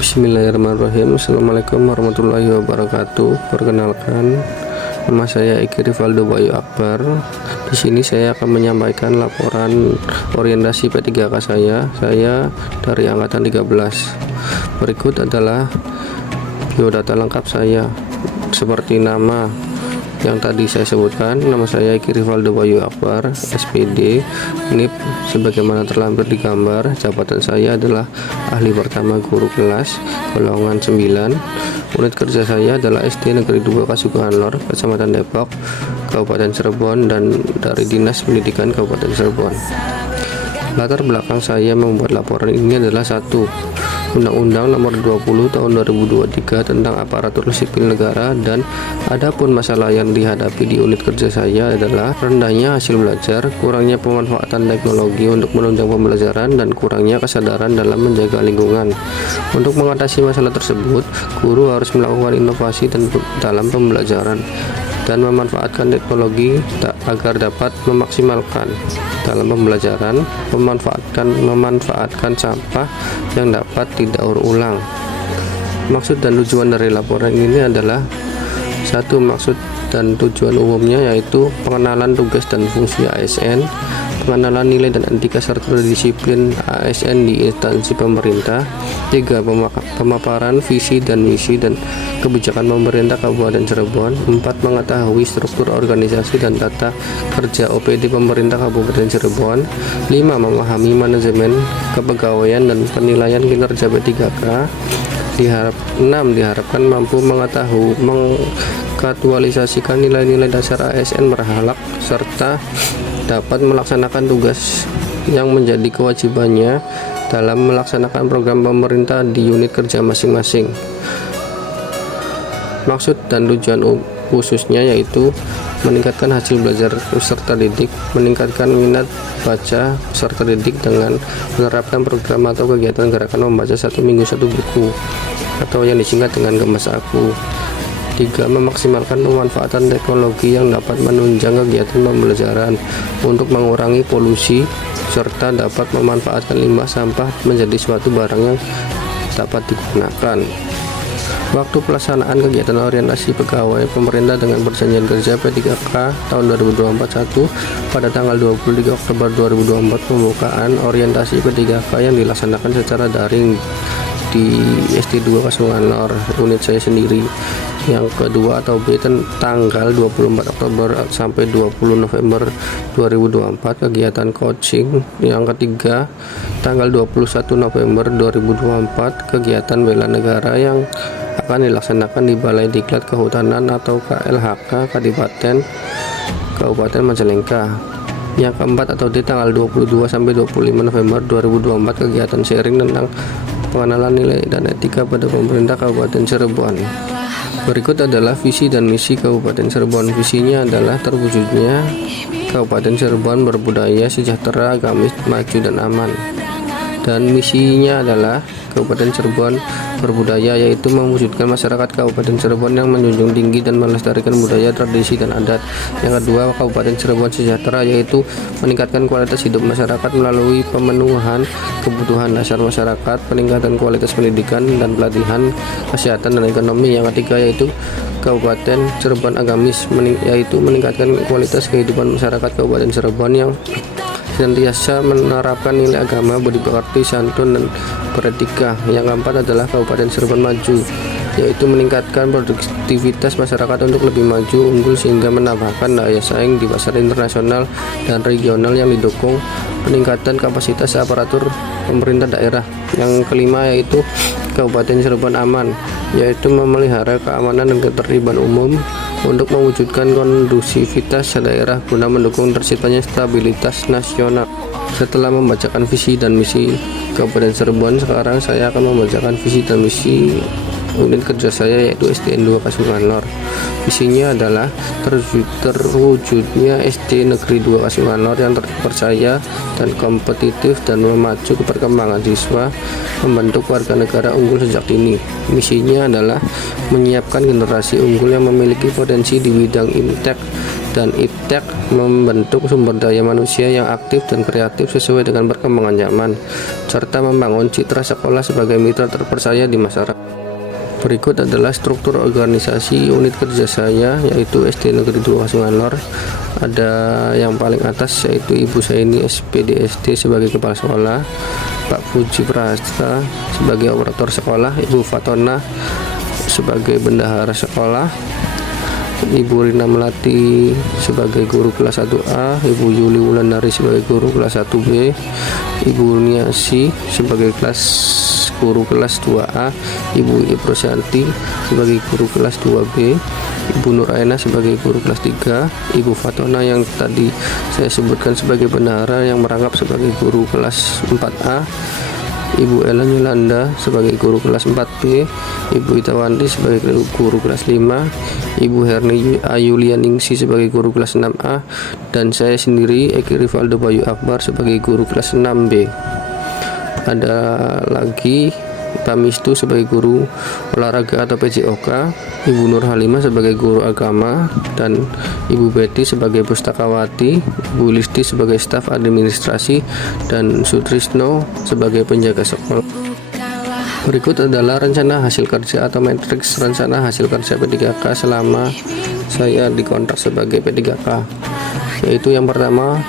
Bismillahirrahmanirrahim. Assalamualaikum warahmatullahi wabarakatuh. Perkenalkan, nama saya Eki Rivaldo Bayu Akbar. Di sini saya akan menyampaikan laporan orientasi P3K saya dari angkatan 13. Berikut adalah biodata lengkap saya seperti nama yang tadi saya sebutkan. Nama saya Eki Rivaldo Bayu Akbar, SPD, NIP sebagaimana terlampir di gambar. Jabatan saya adalah ahli pertama guru kelas golongan 9. Unit kerja saya adalah SD Negeri 2 Kasuguhan Lor, Kecamatan Depok, Kabupaten Cirebon, dan dari Dinas Pendidikan Kabupaten Cirebon. Latar belakang saya membuat laporan ini adalah satu, Undang-Undang Nomor 20 Tahun 2023 tentang aparatur sipil negara, dan adapun masalah yang dihadapi di unit kerja saya adalah rendahnya hasil belajar, kurangnya pemanfaatan teknologi untuk menunjang pembelajaran, dan kurangnya kesadaran dalam menjaga lingkungan. Untuk mengatasi masalah tersebut, guru harus melakukan inovasi dalam pembelajaran dan memanfaatkan teknologi agar dapat memaksimalkan dalam pembelajaran, memanfaatkan sampah yang dapat didaur ulang. Maksud dan tujuan dari laporan ini adalah satu, maksud dan tujuan umumnya yaitu pengenalan tugas dan fungsi ASN, pengenalan nilai dan etika serta disiplin ASN di instansi pemerintah. 3. Pemaparan visi dan misi dan kebijakan pemerintah Kabupaten Cirebon. 4. Mengetahui struktur organisasi dan tata kerja OPD pemerintah Kabupaten Cirebon. 5. Memahami manajemen kepegawaian dan penilaian kinerja P3K. 6. Diharapkan mampu mengaktualisasikan nilai-nilai dasar ASN berhalak serta dapat melaksanakan tugas yang menjadi kewajibannya dalam melaksanakan program pemerintah di unit kerja masing-masing. Maksud dan tujuan khususnya yaitu meningkatkan hasil belajar peserta didik, meningkatkan minat baca peserta didik dengan menerapkan program atau kegiatan gerakan membaca 1 minggu 1 buku atau yang disingkat dengan Gemas Aku. 3. Memaksimalkan pemanfaatan teknologi yang dapat menunjang kegiatan pembelajaran untuk mengurangi polusi serta dapat memanfaatkan limbah sampah menjadi suatu barang yang dapat digunakan. Waktu pelaksanaan kegiatan orientasi pegawai pemerintah dengan perjanjian kerja P3K tahun 2024 pada tanggal 23 Oktober 2024, pembukaan orientasi P3K yang dilaksanakan secara daring di SD2 Kasuguhan Lor, unit saya sendiri. Yang kedua atau B, tanggal 24 Oktober sampai 20 November 2024, kegiatan coaching. Yang ketiga, tanggal 21 November 2024, kegiatan bela negara yang akan dilaksanakan di Balai Diklat Kehutanan atau KLHK Kabupaten Majalengka. Yang keempat atau D, tanggal 22 sampai 25 November 2024, kegiatan sharing tentang pengenalan nilai dan etika pada pemerintah Kabupaten Cirebon. Berikut adalah visi dan misi Kabupaten Cirebon. Visinya adalah terwujudnya Kabupaten Cirebon berbudaya, sejahtera, agamis, maju, dan aman. Dan misinya adalah Kabupaten Cirebon berbudaya, yaitu mewujudkan masyarakat Kabupaten Cirebon yang menjunjung tinggi dan melestarikan budaya, tradisi, dan adat. Yang kedua, Kabupaten Cirebon sejahtera, yaitu meningkatkan kualitas hidup masyarakat melalui pemenuhan kebutuhan dasar masyarakat, peningkatan kualitas pendidikan dan pelatihan, kesehatan, dan ekonomi. Yang ketiga yaitu Kabupaten Cirebon agamis, yaitu meningkatkan kualitas kehidupan masyarakat Kabupaten Cirebon yang senantiasa menerapkan nilai agama, budi pekerti, santun, dan beretika. Yang keempat adalah Kabupaten Cirebon maju, yaitu meningkatkan produktivitas masyarakat untuk lebih maju, unggul, sehingga menambahkan daya saing di pasar internasional dan regional yang didukung peningkatan kapasitas aparatur pemerintah daerah. Yang kelima yaitu Kabupaten Cirebon aman, yaitu memelihara keamanan dan ketertiban umum untuk mewujudkan kondusivitas daerah guna mendukung terciptanya stabilitas nasional. Setelah membacakan visi dan misi Kabupaten Cirebon, sekarang saya akan membacakan visi dan misi unit kerja saya yaitu SDN 2 Kasuguhan Lor. Visinya adalah terwujudnya SD Negeri 2 Kasuguhan Lor yang terpercaya dan kompetitif dan memacu perkembangan siswa, membentuk warga negara unggul sejak dini. Misinya adalah menyiapkan generasi unggul yang memiliki potensi di bidang IMTEK dan iptek membentuk sumber daya manusia yang aktif dan kreatif sesuai dengan perkembangan zaman, serta membangun citra sekolah sebagai mitra terpercaya di masyarakat. Berikut adalah struktur organisasi unit kerja saya, yaitu SD Negeri 2 Sunganor. Ada yang paling atas yaitu Ibu Saini SPDSD sebagai kepala sekolah, Pak Puji Prasta sebagai operator sekolah, Ibu Fatona sebagai bendahara sekolah, Ibu Rina Melati sebagai guru kelas 1A, Ibu Yuli Wulandari sebagai guru kelas 1B, Ibu Niasi sebagai guru kelas 2A, Ibu Iprosyanti sebagai guru kelas 2B, Ibu Nuraina sebagai guru kelas 3, Ibu Fatona yang tadi saya sebutkan sebagai bendahara yang merangkap sebagai guru kelas 4A, Ibu Ellen Yolanda sebagai guru kelas 4B, Ibu Itawanti sebagai guru kelas 5, Ibu Herni Ayulianingsi sebagai guru kelas 6A, dan saya sendiri Eki Rivaldo Bayu Akbar sebagai guru kelas 6B. Ada lagi Pak Mistu sebagai guru olahraga atau PJOK, Ibu Nur Halimah sebagai guru agama, dan Ibu Betty sebagai pustakawati, Ibu Listi sebagai staf administrasi, dan Sutrisno sebagai penjaga sekolah. Berikut adalah rencana hasil kerja atau matriks rencana hasil kerja P3K selama saya dikontrak sebagai P3K, yaitu yang pertama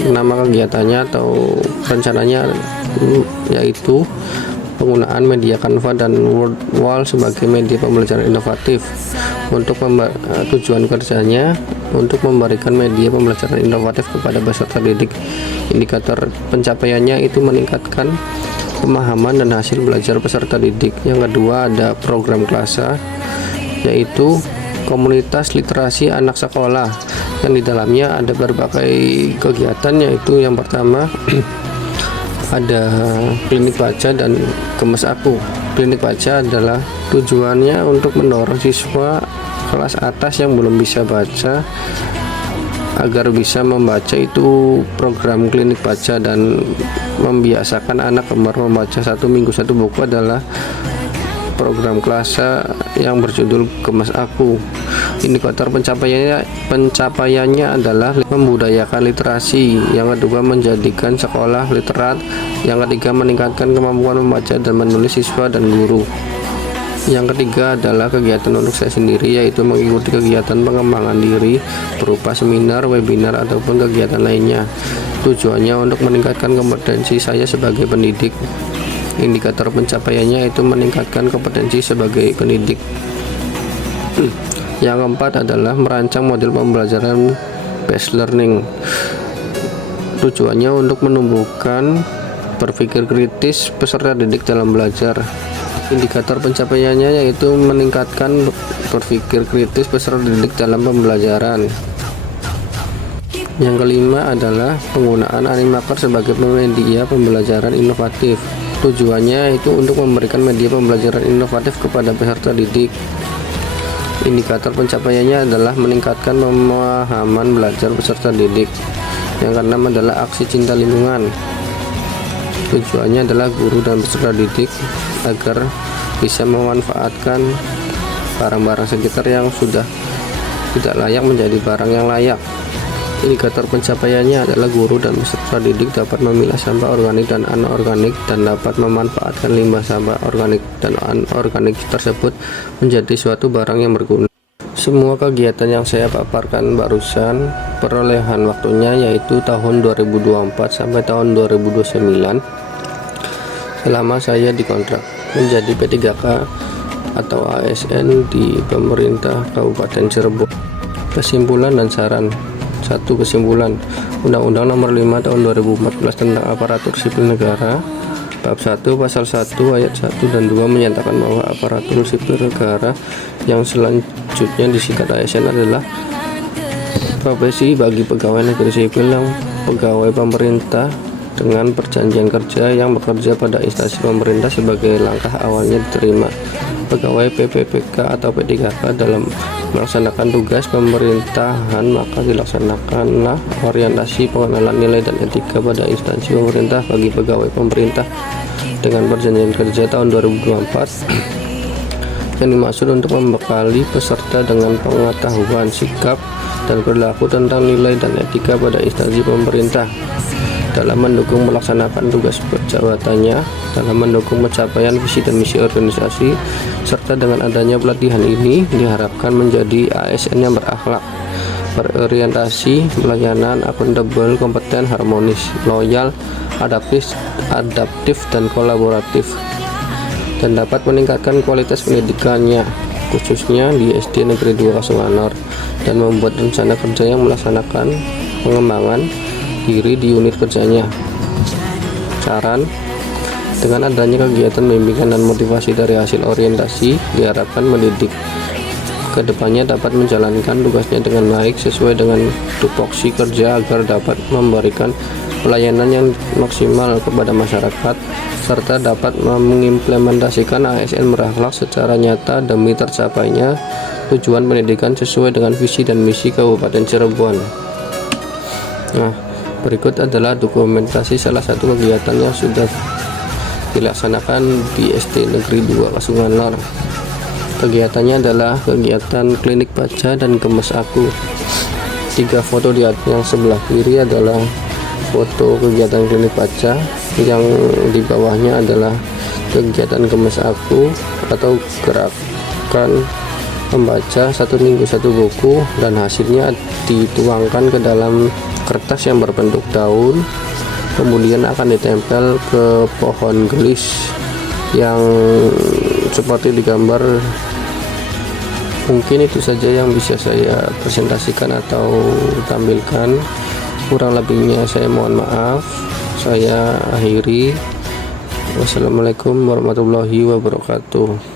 nama kegiatannya atau rencananya yaitu penggunaan media Canva dan WordWall sebagai media pembelajaran inovatif. Untuk tujuan kerjanya untuk memberikan media pembelajaran inovatif kepada peserta didik. Indikator pencapaiannya itu meningkatkan pemahaman dan hasil belajar peserta didik. Yang kedua ada program klasa, yaitu komunitas literasi anak sekolah, yang di dalamnya ada berbagai kegiatan, yaitu yang pertama ada klinik baca dan gemes aku. Klinik baca adalah tujuannya untuk mendorong siswa kelas atas yang belum bisa baca agar bisa membaca. Itu program klinik baca, dan membiasakan anak gemar membaca 1 minggu 1 buku adalah program klasa yang berjudul Gemes Aku. Indikator pencapaiannya adalah membudayakan literasi, yang kedua menjadikan sekolah literat, yang ketiga meningkatkan kemampuan membaca dan menulis siswa dan guru. Yang ketiga adalah kegiatan untuk saya sendiri, yaitu mengikuti kegiatan pengembangan diri berupa seminar, webinar, ataupun kegiatan lainnya. Tujuannya untuk meningkatkan kompetensi saya sebagai pendidik. Indikator pencapaiannya itu meningkatkan kompetensi sebagai pendidik. Yang keempat adalah merancang model pembelajaran based learning. Tujuannya untuk menumbuhkan berpikir kritis peserta didik dalam belajar. Indikator pencapaiannya yaitu meningkatkan berpikir kritis peserta didik dalam pembelajaran. Yang kelima adalah penggunaan Animaker sebagai media pembelajaran inovatif. Tujuannya itu untuk memberikan media pembelajaran inovatif kepada peserta didik. Indikator pencapaiannya adalah meningkatkan pemahaman belajar peserta didik. Yang keenam adalah aksi cinta lingkungan. Tujuannya adalah guru dan peserta didik agar bisa memanfaatkan barang-barang sekitar yang sudah tidak layak menjadi barang yang layak. Indikator pencapaiannya adalah guru dan peserta didik dapat memilah sampah organik dan anorganik dan dapat memanfaatkan limbah sampah organik dan anorganik tersebut menjadi suatu barang yang berguna. Semua kegiatan yang saya paparkan barusan perolehan waktunya yaitu tahun 2024 sampai tahun 2029 selama saya dikontrak menjadi P3K atau ASN di pemerintah Kabupaten Cirebon. Kesimpulan dan saran. 1. Kesimpulan, Undang-Undang Nomor 5 Tahun 2014 tentang Aparatur Sipil Negara Bab 1 Pasal 1 Ayat 1 dan 2 menyatakan bahwa aparatur sipil negara yang selanjutnya disingkat ASN adalah profesi bagi pegawai negeri sipil yang pegawai pemerintah dengan perjanjian kerja yang bekerja pada instansi pemerintah. Sebagai langkah awalnya diterima pegawai PPPK atau P3K dalam melaksanakan tugas pemerintahan, maka dilaksanakanlah orientasi pengenalan nilai dan etika pada instansi pemerintah bagi pegawai pemerintah dengan perjanjian kerja tahun 2024. yang dimaksud untuk membekali peserta dengan pengetahuan, sikap, dan perilaku tentang nilai dan etika pada instansi pemerintah dalam mendukung melaksanakan tugas jabatannya, dalam mendukung pencapaian visi dan misi organisasi, serta dengan adanya pelatihan ini diharapkan menjadi ASN yang berakhlak, berorientasi, pelayanan, akuntabel, kompeten, harmonis, loyal, adaptif dan kolaboratif, dan dapat meningkatkan kualitas pendidikannya khususnya di SD Negeri 2 Kasunganor, dan membuat rencana kerja yang melaksanakan pengembangan diri di unit kerjanya. Saran: dengan adanya kegiatan bimbingan dan motivasi dari hasil orientasi, diharapkan mendidik kedepannya dapat menjalankan tugasnya dengan baik sesuai dengan tupoksi kerja agar dapat memberikan pelayanan yang maksimal kepada masyarakat, serta dapat mengimplementasikan ASN berakhlak secara nyata demi tercapainya tujuan pendidikan sesuai dengan visi dan misi Kabupaten Cirebon. Nah, berikut adalah dokumentasi salah satu kegiatan yang sudah dilaksanakan di SD Negeri 2 Kasunganor. Kegiatannya adalah kegiatan klinik baca dan gemes aku. 3 foto di yang sebelah kiri adalah foto kegiatan klinik baca, yang di bawahnya adalah kegiatan gemes aku atau gerakan membaca 1 minggu 1 buku, dan hasilnya dituangkan ke dalam kertas yang berbentuk daun, kemudian akan ditempel ke pohon gelis yang seperti digambar. Mungkin itu saja yang bisa saya presentasikan atau tampilkan, kurang lebihnya saya mohon maaf. Saya akhiri. Wassalamualaikum warahmatullahi wabarakatuh.